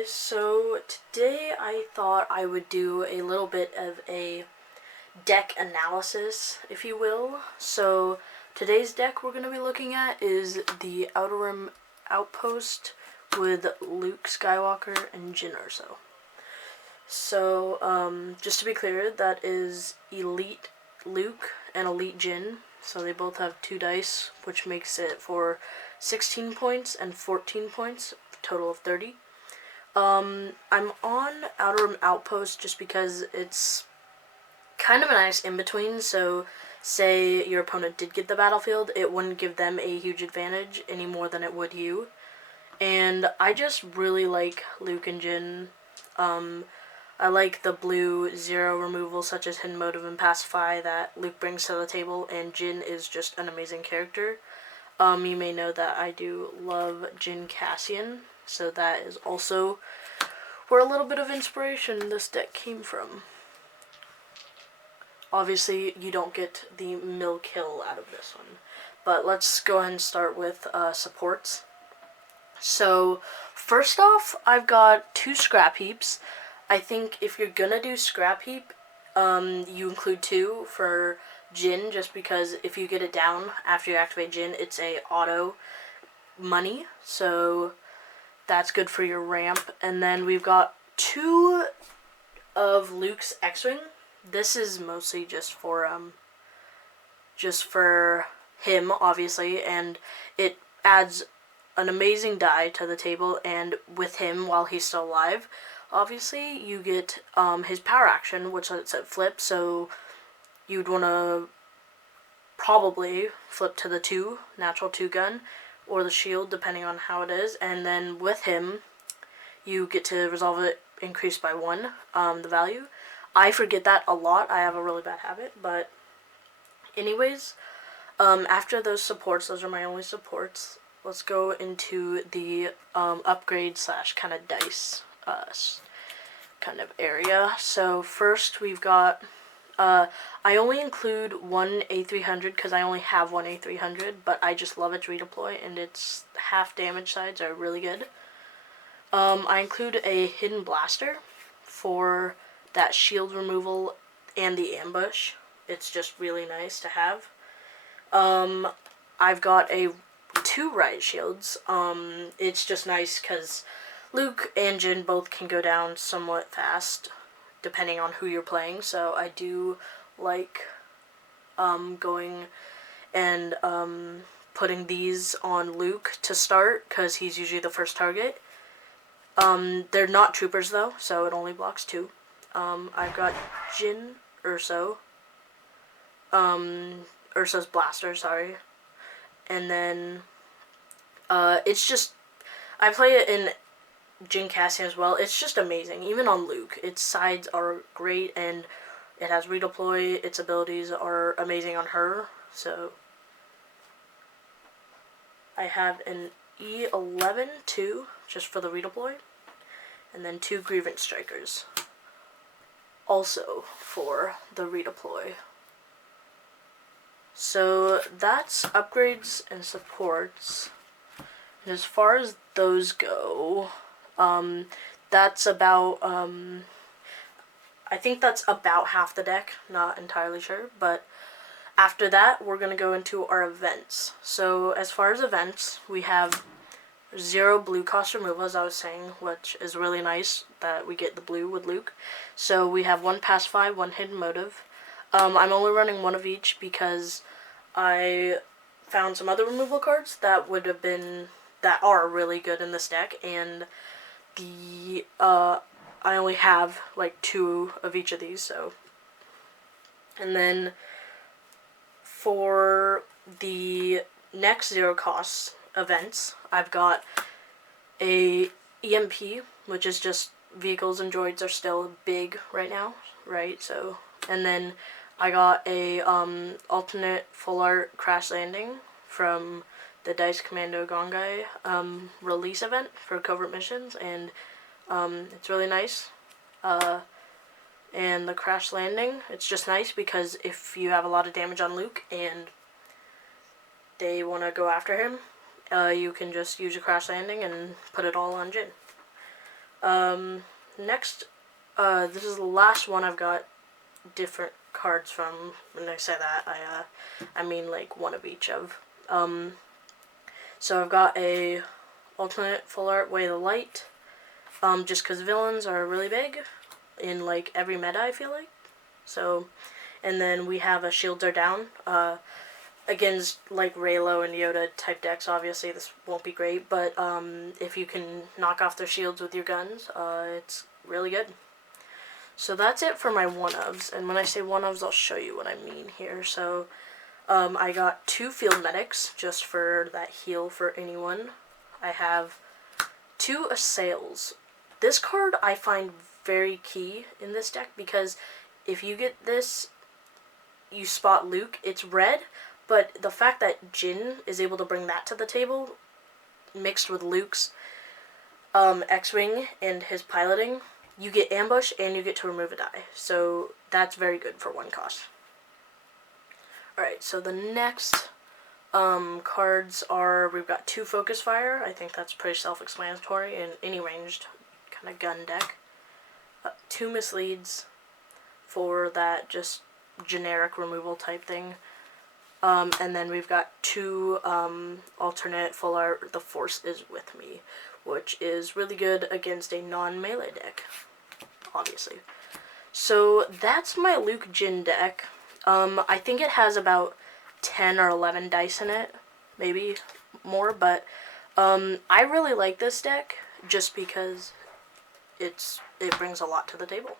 guys, so today I thought I would do a little bit of a deck analysis, if you will. So today's deck we're going to be looking at is the Outer Rim Outpost with Luke Skywalker and Jyn Erso. So just to be clear, that is Elite Luke and Elite Jyn. So they both have 2 dice, which makes it for 16 points and 14 points, total of 30. I'm on Outer Rim Outpost just because it's kind of a nice in-between, so say your opponent did get the battlefield, it wouldn't give them a huge advantage any more than it would you. And I just really like Luke and Jyn. I like the blue 0 removal such as Hidden Motive and Pacify that Luke brings to the table, and Jyn is just an amazing character. You may know that I do love Jyn Cassian, so that is also where a little bit of inspiration this deck came from. Obviously, you don't get the mill kill out of this one, but let's go ahead and start with supports. So, first off, I've got 2 scrap heaps. I think if you're gonna do scrap heap, you include 2 for Jyn, just because if you get it down after you activate Jyn, it's a auto money, so that's good for your ramp. And then we've got 2 of Luke's X-Wing. This is mostly just for him, obviously, and it adds an amazing die to the table, and with him while he's still alive, obviously, you get his power action, which lets it flip, so you'd want to probably flip to the 2, natural 2 gun, or the shield, depending on how it is, and then with him, you get to resolve it, increase by 1, the value. I forget that a lot, I have a really bad habit, but anyways, after those supports, those are my only supports, let's go into the upgrade slash kind of dice kind of area. So first we've got, I only include 1 A300 because I only have 1 A300, but I just love its redeploy, and its half damage sides are really good. I include a hidden blaster for that shield removal and the ambush. It's just really nice to have. I've got 2 riot shields. It's just nice because Luke and Jyn both can go down somewhat fast, depending on who you're playing, so I do like going and putting these on Luke to start, because he's usually the first target. They're not troopers though, so it only blocks 2. I've got Jyn Erso, Ursa's blaster, sorry, and then it's just, I play it in Jyn Cassian as well. It's just amazing, even on Luke. Its sides are great, and it has redeploy. Its abilities are amazing on her, so I have an E11 too, just for the redeploy, and then 2 Grievance Strikers also for the redeploy. So that's upgrades and supports. And as far as those go, that's about, I think that's about half the deck, not entirely sure, but after that, we're going to go into our events. So as far as events, we have 0 blue cost removal, as I was saying, which is really nice that we get the blue with Luke. So we have 1 Pacify, 1 Hidden Motive. I'm only running 1 of each because I found some other removal cards that would have been, that are really good in this deck, and the I only have like 2 of each of these, so. And then for the next 0 cost events, I've got a EMP, which is just vehicles and droids are still big right now, right? So, and then I got a alternate full art crash landing from the Dice Commando Gongai release event for covert missions, and it's really nice. And the crash landing, it's just nice because if you have a lot of damage on Luke and they want to go after him, you can just use a crash landing and put it all on Jyn. Next, this is the last one I've got different cards from. When I say that, I mean like one of each of. So I've got a alternate full art Way of the Light, just because villains are really big in like every meta, I feel like. So, and then we have a Shields Are Down, against like Raylo and Yoda type decks. Obviously this won't be great, but if you can knock off their shields with your guns, it's really good. So that's it for my one-ofs, and when I say one-ofs, I'll show you what I mean here. So I got 2 Field Medics, just for that heal for anyone. I have 2 Assails. This card I find very key in this deck, because if you get this, you spot Luke. It's red, but the fact that Jyn is able to bring that to the table, mixed with Luke's X-Wing and his piloting, you get ambush and you get to remove a die. So that's very good for 1 cost. Alright, so the next cards are, we've got 2 Focus Fire. I think that's pretty self-explanatory in any ranged kind of gun deck. 2 Misleads for that just generic removal type thing. And then we've got 2 alternate full art, The Force Is With Me, which is really good against a non-melee deck, obviously. So that's my Luke Jyn deck. I think it has about 10 or 11 dice in it, maybe more, but I really like this deck just because it brings a lot to the table.